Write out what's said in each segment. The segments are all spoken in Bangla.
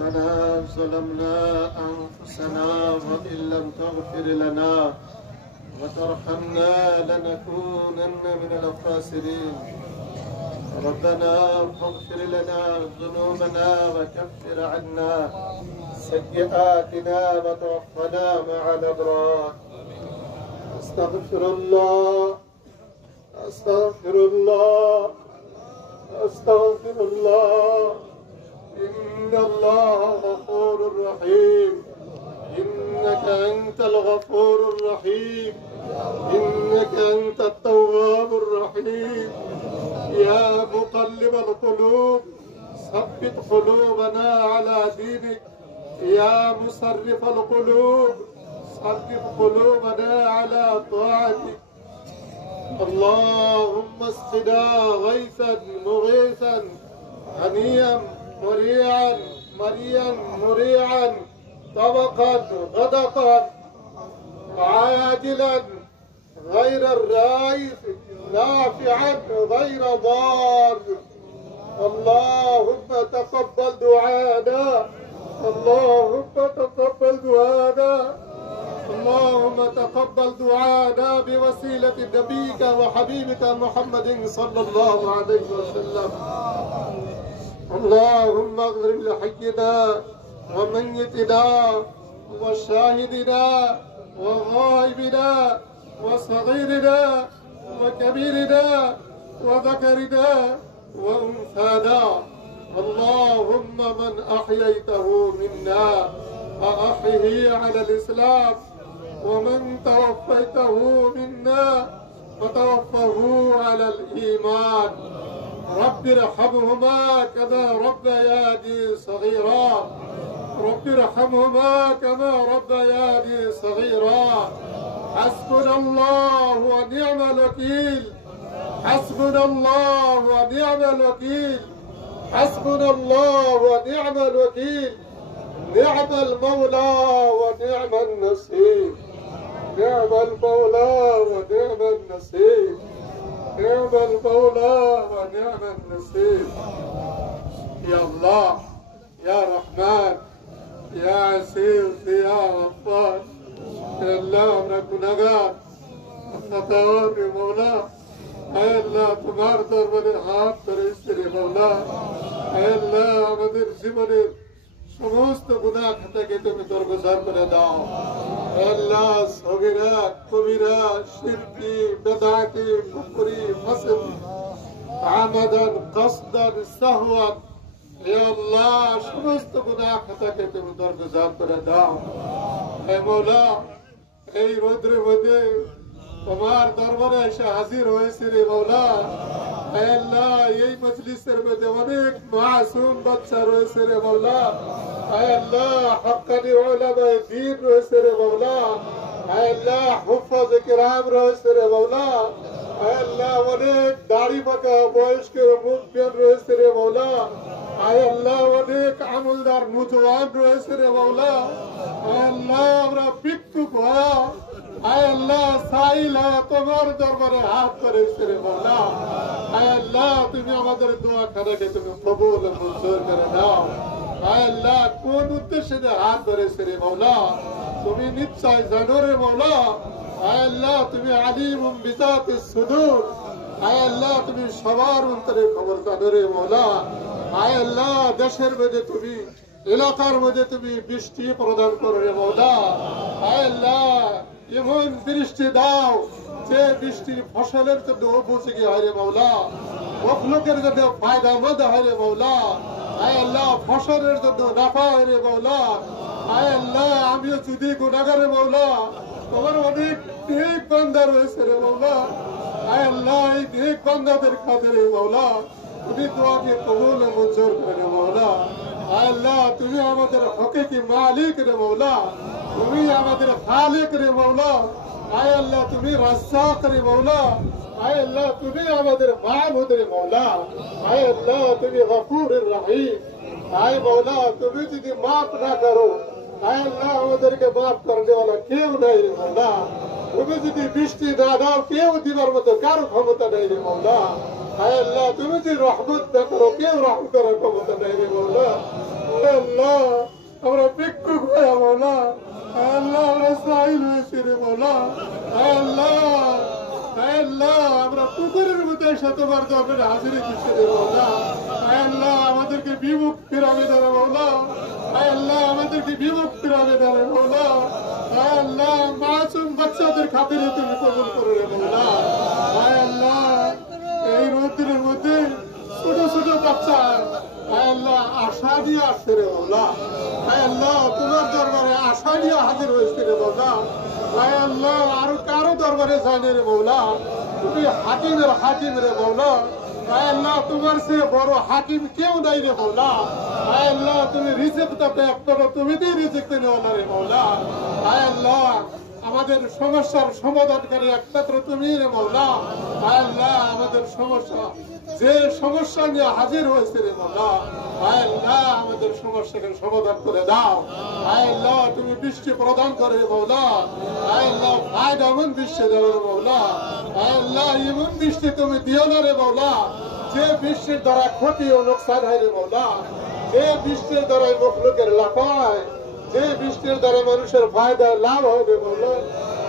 ربنا ظلمنا أنفسنا وإن لم تغفر لنا وترحمنا لنكونن من الخاسرين. ربنا فاغفر لنا ذنوبنا وكفر عنا سيئاتنا وتوفنا مع الأبرار. أستغفر الله أستغفر الله أستغفر الله. إن الله غفور رحيم. إنك أنت الغفور الرحيم. إنك أنت التواب الرحيم. يا مقلب القلوب ثبت قلوبنا على دينك. يا مصرف القلوب صرف قلوبنا على طاعتك. اللهم اسقنا غيثا مغيثا هنيا مريعا مريا مريعا طبقا غدقا عاجلا غير الرائف نافعا غير ضار. اللهم تقبل دعانا. اللهم تقبل دعانا. اللهم تقبل دعانا بوسيلة نبيك وحبيبك محمد صلى الله عليه وسلم. اللهم اغفر لحينا وميتنا وشاهدنا وغائبنا وصغيرنا وكبيرنا وذكرنا وأنثانا. اللهم من أحييته منا فأحيه على الإسلام، ومن توفيته منا فتوفه على الإيمان. رب ارحمهما كما ربياني صغيرا. رب ارحمهما كما ربياني صغيرا. حسبنا الله ونعم الوكيل. حسبنا الله ونعم الوكيل. حسبنا الله ونعم الوكيل. نعم المولى ونعم النصير. نعم المولى ونعم النصير. نعم المولى ونعم النصير. يا الله يا رحمن يا عزيز يا غفار. يا الله আমরা গুনাহগার খতাওয়ার মওলা। হে আল্লাহ তোমার দরবারে হাত ধরেছি রে মওলা। হে আল্লাহ আমাদের জীবনের সমস্ত গুনাহ খাতাকে তুমি দরগোজার করে দাও। হে আল্লাহ সগীরা কবিরা শিরকি বিদআতি কুফরি ফাসদ আমাদান কসদান সাহওয়াত হে আল্লাহ সমস্ত গুনাহ খাতাকে তুমি দরগোজার করে দাও। হে মওলা এই রোদ্রের মধ্যে তোমার দরবারে এসে হাজির হয়েছে রে মওলা। হে আল্লাহ এই মজলিসের মধ্যে অনেক মাসুম বাচ্চা রয়েছে রে মওলা। হে আল্লাহ হক্কানি উলামায়ে দ্বীন রয়েছে রে মওলা। হে আল্লাহ হুফাজ কিরাম রয়েছে রে মওলা। হে আল্লাহ অনেক দাড়ি পাকা বয়স্ক মুরব্বিয়ান রয়েছে রে মওলা। হে আল্লাহ অনেক আমলদার নওজওয়ান রয়েছে রে মওলা। হে আল্লাহ আমরা ভিক্ষুক হওয়া হে আল্লাহ সাইলা তোমার দরবারে হাত করেছে রে মওলা। হে আল্লাহ তুমি আমাদের দোয়া খানাকে তুমি কবুল ও মঞ্জুর করে নাও। হে আল্লাহ কোন উদ্দেশ্যে হাত ধরেছে রে মওলা তুমি নিশ্চয় জানো রে মওলা। হে আল্লাহ তুমি আলিমুম বিজাতিস সুদূর। হে আল্লাহ তুমি সবার অন্তরের খবর জানো রে মওলা। হে আল্লাহ দেশের মধ্যে তুমি এলাকার মধ্যে তুমি বৃষ্টি প্রদান করো রে মওলা। হে আল্লাহ এমন বৃষ্টি দাও যে বৃষ্টি ফসলের জন্য উপযোগী হয় রে মওলা। মখলুকের জন্য ফায়দামন্দ হয় রে মওলা। হে আল্লাহ ফসলের জন্য নাফা হয় রে মওলা। হে আল্লাহ আমিও যদি গুনাহগার রে মওলা তোমার অনেক নেক বান্দা রয়েছে রে মওলা। হে আল্লাহ এই নেক বান্দাদের খাতিরে মওলা তুমি দোয়াকে কবুল ও মঞ্জুর করে মওলা। হে আল্লাহ তুমি আমাদের হকিকি মালিক রে মওলা। তুমি আমাদের খালিক রে মওলা। হে আল্লাহ তুমি রাজ্জাক রে মওলা। হে আল্লাহ তুমি আমাদের মাবুদ রে মওলা। হে আল্লাহ তুমি গফুরুর রহিম। হে মওলা তুমি যদি মাফ না করো হে আল্লাহ আমাদেরকে মাফ করনে वाला কেউ নাই রে মওলা। তুমি যদি বৃষ্টি না দাও কেউ দিবার মতো কারো ক্ষমতা নাই রে মওলা। হায় আল্লাহ তুমি যে রহমত না করো কেউ রহমত করার ক্ষমতা নেই রে মৌলা। হায় আল্লাহ আমরা ভিক্ষুক হয়ে মৌলা, হায় আল্লাহ আমরা সাহিল হয়েছি রে মৌলা। হায় আল্লাহ, হায় আল্লাহ আমরা পুকুরের মধ্যে এসে তোমার দরবারে হাজিরি দিচ্ছি রে মৌলা। হায় আল্লাহ আমাদেরকে বিমুখ ফিরাবে না রে মৌলা। হায় আল্লাহ আমাদেরকে বিমুখ ফিরাবে না রে মৌলা। হায় আল্লাহ মাসুম বাচ্চাদের খাতিরে তুমি কবুল করো রে মৌলা। হায় আল্লাহ এই রোদ্রের মধ্যে ছোট ছোট বাচ্চা হায় আল্লাহ আশা দিয়ে আসছে রে মৌলা। হায় আল্লাহ তোমার দরবারে আশা নিয়ে হাজির হয়েছে রে মৌলা। হায় আল্লাহ আরো কারো দরবারে যায়নি রে মৌলা। তুমি হাকিমের হাকিম রে মৌলা। হায় আল্লাহ তোমার সে বড় হাকিম কেউ নাই রে মৌলা। হায় আল্লাহ তুমি রিজিক দাতা একমাত্র তুমি দিয়ে রিজিক নেও না রে মৌলা। হায় আল্লাহ আমাদের সমস্যার সমাধানকারী একমাত্র তুমি রে মৌলা। হায় আল্লাহ আমাদের সমস্যা যে সমস্যা নিয়ে হাজির হয়েছে রে মৌলা, হায় আল্লাহ আমাদের সমস্যাকে সমাধান করে দাও। হায় আল্লাহ তুমি বৃষ্টি প্রদান করে মৌলা। হায় আল্লাহ ফায়দা এমন বৃষ্টি দেও রে মৌলা। হায় আল্লাহ এমন বৃষ্টি তুমি দিও না রে মৌলা যে বৃষ্টির দ্বারা ক্ষতি ও লোকসান হয় রে মৌলা। যে বৃষ্টির দ্বারা মখলুকের লাভ হয়, যে বৃষ্টির দ্বারা মানুষের ফায়দা লাভ হয় রে মৌলা।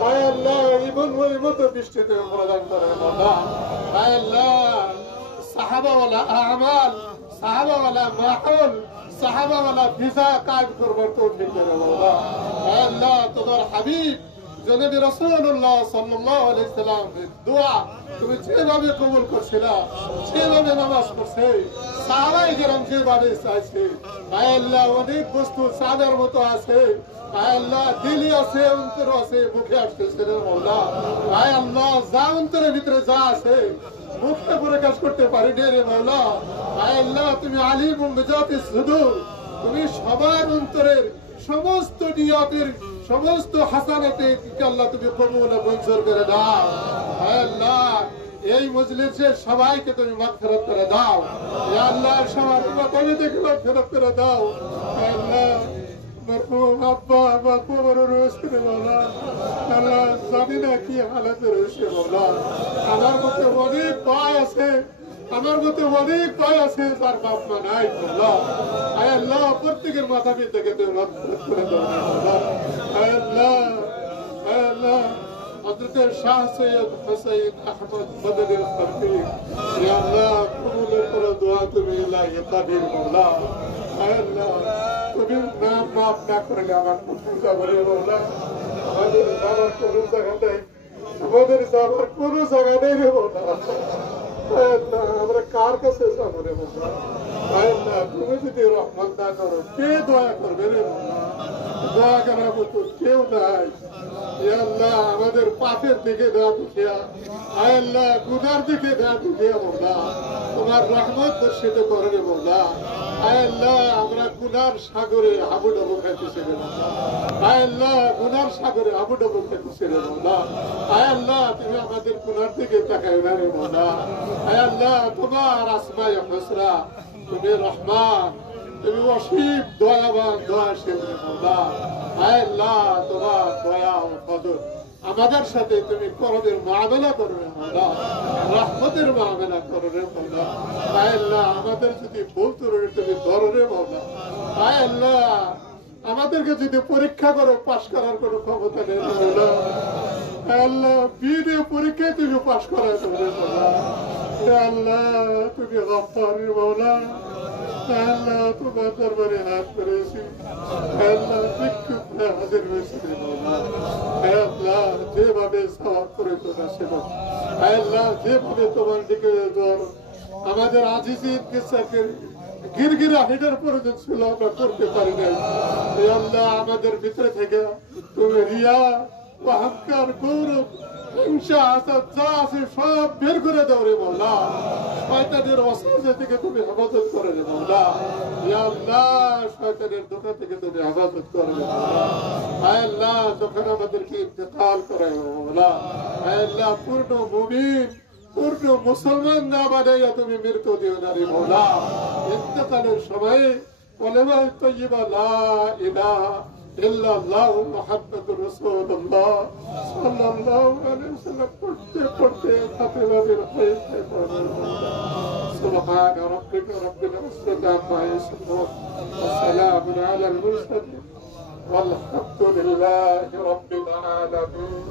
হায় আল্লাহ এমন মতো বৃষ্টি তুমি প্রদান করে মৌলা। হায় আল্লাহ সাহাবাওয়ালা আমাল, সাহাবাওয়ালা মাহল, সাহাবাওয়ালা ভিসা কাজ করবার তৌফিক দেন মৌলা। হায় আল্লাহ তোমার হাবিব জনাবে রাসূলুল্লাহ সাল্লাল্লাহু আলাইহি সাল্লাম দোয়া তুমি যেভাবে কবুল করছিলা সেভাবে নামাজ পড়ছে, সাহাবায়ে কেরাম যেভাবে চাইছে। হায় আল্লাহ অনেক বস্তু চাঁদের মতো আছে, হায় আল্লাহ দিলি আছে, অন্তর আছে, মুখে আসতেছে রে মৌলা। হায় আল্লাহ যা অন্তরের ভিতরে যা আছে মুখে প্রকাশ করতে পারি রে মৌলা। হায় আল্লাহ তুমি আলিম বিজাতি সুদূর, তুমি সবার অন্তরের সমস্ত নিয়তের সমস্ত হাসানাতে আল্লাহ তুমি কবুল ও মঞ্জুর করে দাও। হায় আল্লাহ এই মজলিসে সবাইকে তুমি মাগফিরাত করে দাও। ইয়া আল্লাহ সবার তোমাকে মাগফিরাত করে দাও। হায় আল্লাহ মরহুম আব্বা আমার কবর রয়েছে মৌলা। আল্লাহ জানি না কি হালাতে রয়েছে মৌলা। আমার মধ্যে অনেক ভাই আছে, আমার মধ্যে অনেক ভাই আছে তার বাপ মা নাই মৌলা। হায় আল্লাহ প্রত্যেকের মাথা পিতাকে তুমি মাগফিরাত করে দাও মৌলা। হায় আল্লাহ, হায় আল্লাহ হযরত শাহ সৈয়দ হুসাইন আহমদ মদনী ফরকি ইয়া আল্লাহ কবুল করো দোয়া তুমি ইলাহি কাদির মৌলা। হায় আল্লাহ তুমি নাম মাফ না করলে আমার কোথায় যাবো রে মৌলা। আমাদের যাবার কোনো জায়গা নেই, আমাদের যাবার কোনো জায়গা নেই রে মৌলা। হায় আল্লাহ আমরা কার কাছে যাবো রে মৌলা। হায় আল্লাহ তুমি যদি রহমত না করো কে দয়া করবে রে মৌলা। দয়া করার মতো কেউ নাই। ইয়া আল্লাহ আমাদের পাপের দিকে না দুখিয়া, হায় আল্লাহ গুনার দিকে না দুখিয়া মৌলা তোমার রহমত বর্ষিত করে রে মৌলা। হায় আল্লাহ আমরা গুনার সাগরে হাবুডুবু খাইতেছি রে মৌলা। হায় আল্লাহ গুনার সাগরে হাবুডুবু খাইতেছি রে মৌলা। হায় আল্লাহ তুমি আমাদের গুনার দিকে তাকাও না রে মৌলা। হায় আল্লাহ তোমার আসমায়ে হুসনা, তুমি রহমান, তুমি অসীম দয়াবান দয়াশীল রে মৌলা। হায় আল্লাহ তোমার দয়া ও ফজল আমাদের সাথে তুমি করমের মুআমালা করো রে মৌলা, রহমতের মুআমালা করো রে মৌলা। হায় আল্লাহ আমাদের যদি ভুল ত্রুটি তুমি ধরো রে মৌলা। হায় আল্লাহ আমাদেরকে যদি পরীক্ষা করো পাশ করার কোনো ক্ষমতা নেই মৌলা। হায় আল্লাহ বিনা পরীক্ষায় তুমি পাশ করাই দেবে রে মৌলা। হায় আল্লাহ তুমি গফফার রে মৌলা। হায় আল্লাহ তোমার দরবারে হাত করেছি, হায় আল্লাহ ভিক্ষুক হয়ে হাজির হয়েছি রে মৌলা। হায় আল্লাহ যেভাবে সওয়াব করে তোমরা সেবা, হায় আল্লাহ যেভাবে তোমার দিকে জ্বর আমাদের আজিজির কিসাকে গিরগিরা হিটার প্রয়োজন ছিল আমরা করতে পারি নাই। হায় আল্লাহ আমাদের ভিতরে থেকে তুমি রিয়া অহংকার গৌরব হিংসা হাসাদ যা আছে সব বের করে দাও রে মৌলা। শয়তানের ওয়াসওয়াসা থেকে তুমি হেফাজত করে রে মৌলা। ইয়া আল্লাহ শয়তানের ধোঁকা থেকে তুমি হেফাজত করে রে মৌলা। হায় আল্লাহ যখন আমাদেরকে ইন্তেকাল করে মৌলা, হায় আল্লাহ পূর্ণ মুমিন পূর্ণ মুসলমান না বানাইয়া তুমি মৃত্যু দিও না রে মৌলা। ইন্তেকালের সময় কলেমা তৈয়বা লা ইলাহা إلا الله محمد رسول الله صلى الله عليه وسلم قلت خطبة بالخير سبحان ربك رب العزة عما يصفون وسلام على المرسلين والحمد لله رب العالمين.